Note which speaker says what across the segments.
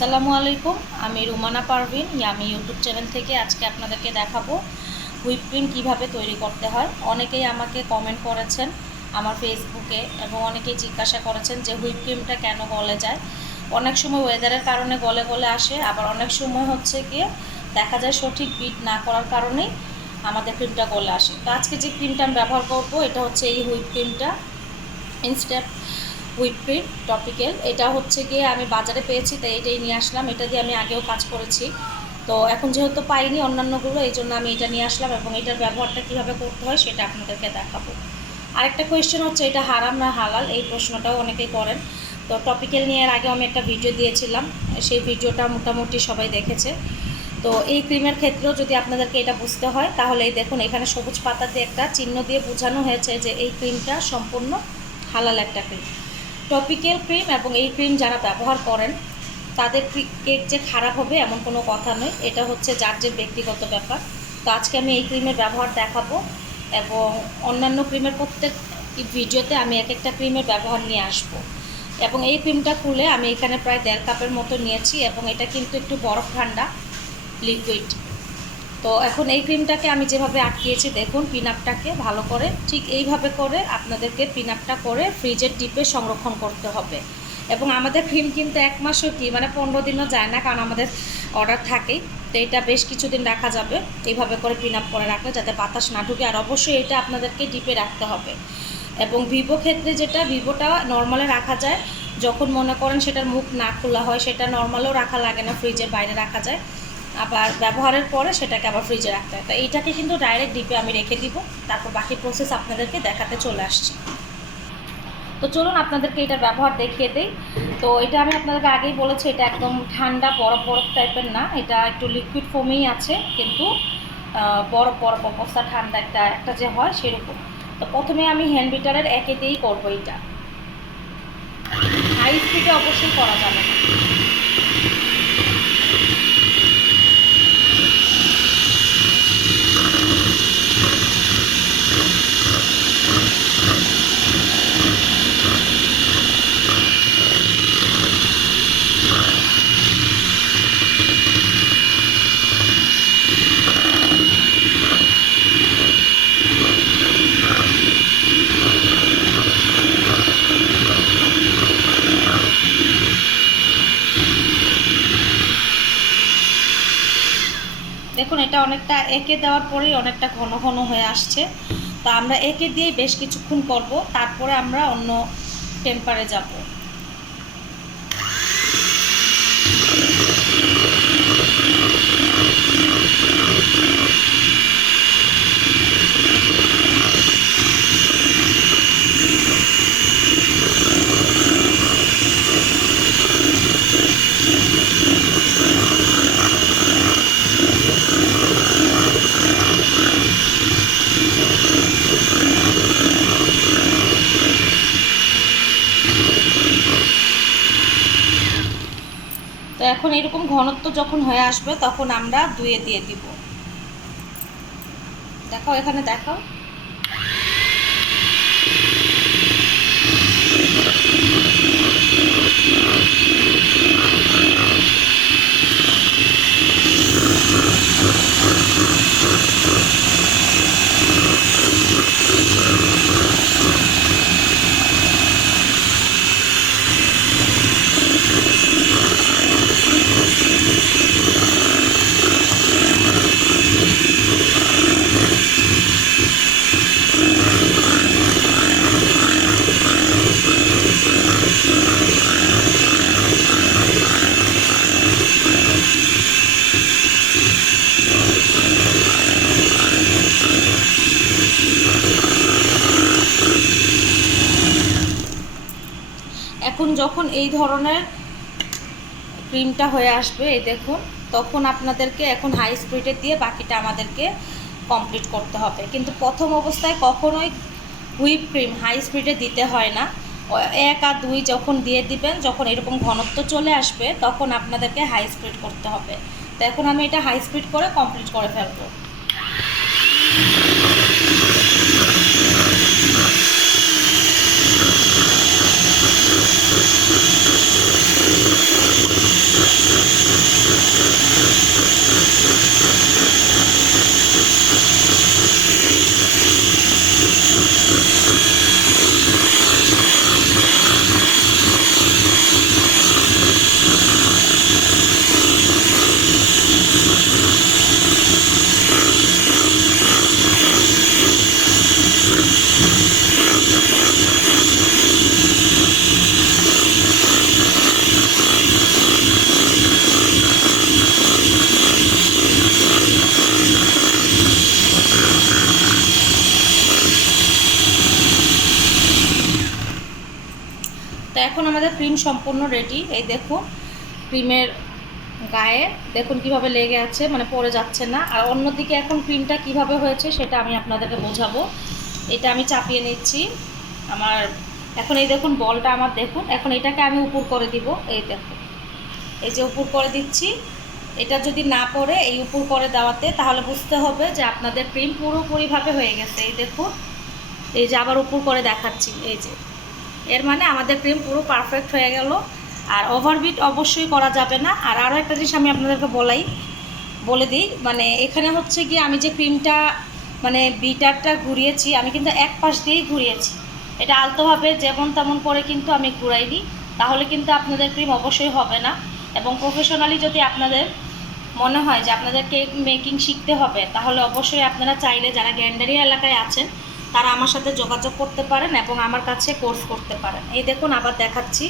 Speaker 1: আসসালামু আলাইকুম, আমি রুমানা পারভিন, আমি ইউটিউব চ্যানেল থেকে আজকে আপনাদেরকে দেখাবো হুইপ ক্রিম কীভাবে তৈরি করতে হয়। অনেকেই আমাকে কমেন্ট করেছেন আমার ফেসবুকে এবং অনেকেই জিজ্ঞাসা করেছেন যে হুইপ ক্রিমটা কেন গলে যায়। অনেক সময় ওয়েদারের কারণে গলে গলে আসে, আবার অনেক সময় হচ্ছে গিয়ে দেখা যায় সঠিক বিট না করার কারণেই আমাদের ক্রিমটা গলে আসে। তো আজকে যে ক্রিমটা আমি ব্যবহার করব, এটা হচ্ছে এই হুইপ ক্রিমটা ইনস্ট্যাপ হুইপ ক্রিম টপিক্যাল এটা হচ্ছে গিয়ে আমি বাজারে পেয়েছি, তাই এটাই নিয়ে আসলাম। এটা দিয়ে আমি আগেও কাজ করেছি। তো এখন যেহেতু পাইনি অন্যান্যগুলো, এই জন্য আমি এটা নিয়ে আসলাম এবং এটার ব্যবহারটা কীভাবে করতে হয় সেটা আপনাদেরকে দেখাবো। আরেকটা কোয়েশ্চেন হচ্ছে, এটা হারাম না হালাল? এই প্রশ্নটাও অনেকেই করেন। তো টপিক্যাল নিয়ে এর আগে আমি একটা ভিডিও দিয়েছিলাম। সেই ভিডিওটা মোটামুটি সবাই দেখেছে। তো এই ক্রিমের ক্ষেত্রেও যদি আপনাদেরকে এটা বুঝতে হয় তাহলে এই দেখুন, এখানে সবুজ পাতাতে একটা চিহ্ন দিয়ে বোঝানো হয়েছে যে এই ক্রিমটা সম্পূর্ণ হালাল একটা ক্রিম টপিক্যাল ক্রিম এবং এই ক্রিম যারা ব্যবহার করেন, তাদের কেক যে খারাপ হবে এমন কোনো কথা নয়। এটা হচ্ছে যার যে ব্যক্তিগত ব্যাপার। তো আজকে আমি এই ক্রিমের ব্যবহার দেখাবো এবং অন্যান্য ক্রিমের প্রত্যেক ভিডিওতে আমি এক একটা ক্রিমের ব্যবহার নিয়ে আসব। এবং এই ক্রিমটা খুলে আমি এখানে প্রায় দেড় কাপের মতো নিয়েছি এবং এটা কিন্তু একটু বরফ ঠান্ডা লিকুইড তো এখন এই ক্রিমটাকে আমি যেভাবে আটকিয়েছি, দেখুন পিনাপটাকে ভালো করে, ঠিক এইভাবে করে আপনাদেরকে পিনাপটা করে ফ্রিজের ডিপে সংরক্ষণ করতে হবে। এবং আমাদের ক্রিম কিন্তু এক মাসও কি মানে পনেরো দিনও যায় না, কারণ আমাদের অর্ডার থাকেই, তো এটা বেশ কিছুদিন রাখা যাবে, এইভাবে করে পিন আপ করে রাখলে যাতে বাতাস না ঢুকে। আর অবশ্যই এটা আপনাদেরকে ডিপে রাখতে হবে। এবং ভিভো ক্ষেত্রে যেটা, ভিভোটা নর্মালে রাখা যায়, যখন মনে করেন সেটার মুখ না খোলা হয়, সেটা নর্মালও রাখা লাগে না ফ্রিজের বাইরে রাখা যায়। আবার ব্যবহারের পরে সেটাকে আবার ফ্রিজে রাখতে হয়। তো এইটাকে কিন্তু ডাইরেক্ট ডিপে আমি রেখে দিব। তারপর বাকি প্রসেস আপনাদেরকে দেখাতে চলে আসছি। তো চলুন আপনাদেরকে এটা ব্যবহার দেখিয়ে দিই। তো এটা আমি আপনাদেরকে আগেই বলেছি, এটা একদম ঠান্ডা, বরফ বরফ টাইপের না। এটা একটু লিকুইড ফোমেই আছে, কিন্তু বরফ বরফ অবস্থা ঠান্ডা একটা একটা যে হয় সেরকম। তো প্রথমে আমি হ্যান্ড বিটারের একে দিয়েই করব এটা হাই স্পিডে অবশ্যই করা যাবে অনেকটা একে দেওয়ার পরেই অনেকটা ঘন ঘন হয়ে আসছে। তা আমরা একে দিয়েই বেশ কিছুক্ষণ করব, তারপরে আমরা অন্য টেম্পারে যাব। তো এখন এরকম ঘনত্ব যখন হয়ে আসবে তখন আমরা ধুয়ে দিয়ে দিব। দেখাও এখানে দেখাও। এখন যখন এই ধরনের ক্রিমটা হয়ে আসবে, এই দেখুন, তখন আপনাদেরকে এখন হাই স্পিডে দিয়ে বাকিটা আমাদেরকে কমপ্লিট করতে হবে। কিন্তু প্রথম অবস্থায় কখনোই হুইপ ক্রিম হাই স্পিডে দিতে হয় না। এক আর দুই যখন দিয়ে দিবেন, যখন এরকম ঘনত্ব চলে আসবে, তখন আপনাদেরকে হাই স্পিড করতে হবে। তো এখন আমি এটা হাই স্পিড করে কমপ্লিট করে ফেলব। ক্রিম সম্পূর্ণ রেডি এই দেখুন ক্রিমের গায়ে। দেখুন কীভাবে লেগে আছে মানে পরে যাচ্ছে না। আর অন্যদিকে এখন ক্রিমটা কীভাবে হয়েছে সেটা আমি আপনাদেরকে বোঝাবো। এটা আমি চাপিয়ে নিচ্ছি। আমার, এখন এই দেখুন, বলটা আমার দেখুন। এখন এটাকে আমি উপর করে দিব। এই দেখুন এই যে উপর করে দিচ্ছি। এটা যদি না পড়ে এই উপর করে দেওয়াতে, তাহলে বুঝতে হবে যে আপনাদের ক্রিম পুরোপুরিভাবে হয়ে গেছে। এই দেখুন, এই যে আবার উপর করে দেখাচ্ছি। এই যে এর মানে আমাদের ক্রিম পুরো পারফেক্ট হয়ে গেল। আর ওভারবিট অবশ্যই করা যাবে না। আর আরও একটা জিনিস আমি আপনাদেরকে বলাই, বলে দিই মানে এখানে হচ্ছে কি আমি যে ক্রিমটা মানে বিটারটা ঘুরিয়েছি, আমি কিন্তু এক পাশ দিয়েই ঘুরিয়েছি। এটা আলতোভাবে যেমন তেমন করে কিন্তু আমি ঘুরাই ঘুরাইনি। তাহলে কিন্তু আপনাদের ক্রিম অবশ্যই হবে না। এবং প্রফেশনালি যদি আপনাদের মনে হয় যে আপনাদের কেক মেকিং শিখতে হবে, তাহলে অবশ্যই আপনারা চাইলে যারা গ্যান্ডারিয়া এলাকায় আছেন তারা আমার সাথে যোগাযোগ করতে পারেন এবং আমার কাছে কোর্স করতে পারেন। এই দেখুন, আবার দেখাচ্ছি।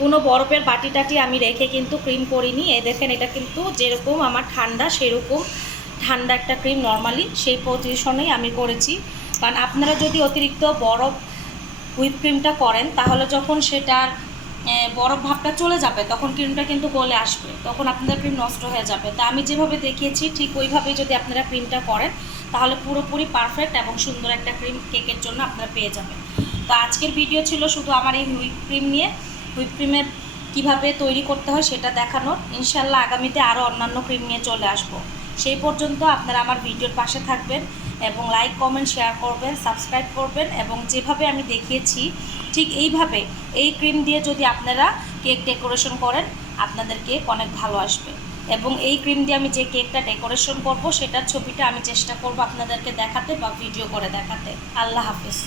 Speaker 1: কোনো বরফের বাটি টাটি আমি রেখে কিন্তু ক্রিম করিনি। এই দেখেন, এটা কিন্তু যেরকম আমার ঠান্ডা, সেরকম ঠান্ডা একটা ক্রিম নর্মালি সেই পজিশনেই আমি করেছি। কারণ আপনারা যদি অতিরিক্ত বরফ হুইপ ক্রিমটা করেন, তাহলে যখন সেটার বরফ ভাবটা চলে যাবে, তখন ক্রিমটা কিন্তু গলে আসবে। তখন আপনাদের ক্রিম নষ্ট হয়ে যাবে। তা আমি যেভাবে দেখিয়েছি, ঠিক ওইভাবেই যদি আপনারা ক্রিমটা করেন তাহলে পুরোপুরি পারফেক্ট এবং সুন্দর একটা ক্রিম কেকের জন্য আপনারা পেয়ে যাবেন। তো আজকের ভিডিও ছিল শুধু আমার এই হুইপ ক্রিম নিয়ে। হুইপ ক্রিমের কীভাবে তৈরি করতে হয় সেটা দেখানোর ইনশাল্লাহ আগামীতে আরও অন্যান্য ক্রিম নিয়ে চলে আসব। সেই পর্যন্ত আপনারা আমার ভিডিওর পাশে থাকবেন এবং লাইক কমেন্ট শেয়ার করবেন সাবস্ক্রাইব করবেন এবং যেভাবে আমি দেখিয়েছি, ঠিক এইভাবে এই ক্রিম দিয়ে যদি আপনারা কেক ডেকোরেশন করেন আপনাদের কেক অনেক ভালো আসবে। এবং এই ক্রিম দিয়ে আমি যে কেকটা ডেকোরেশন করব, সেটার ছবিটা আমি চেষ্টা করব আপনাদেরকে দেখাতে বা ভিডিও করে দেখাতে। আল্লাহ হাফিজ।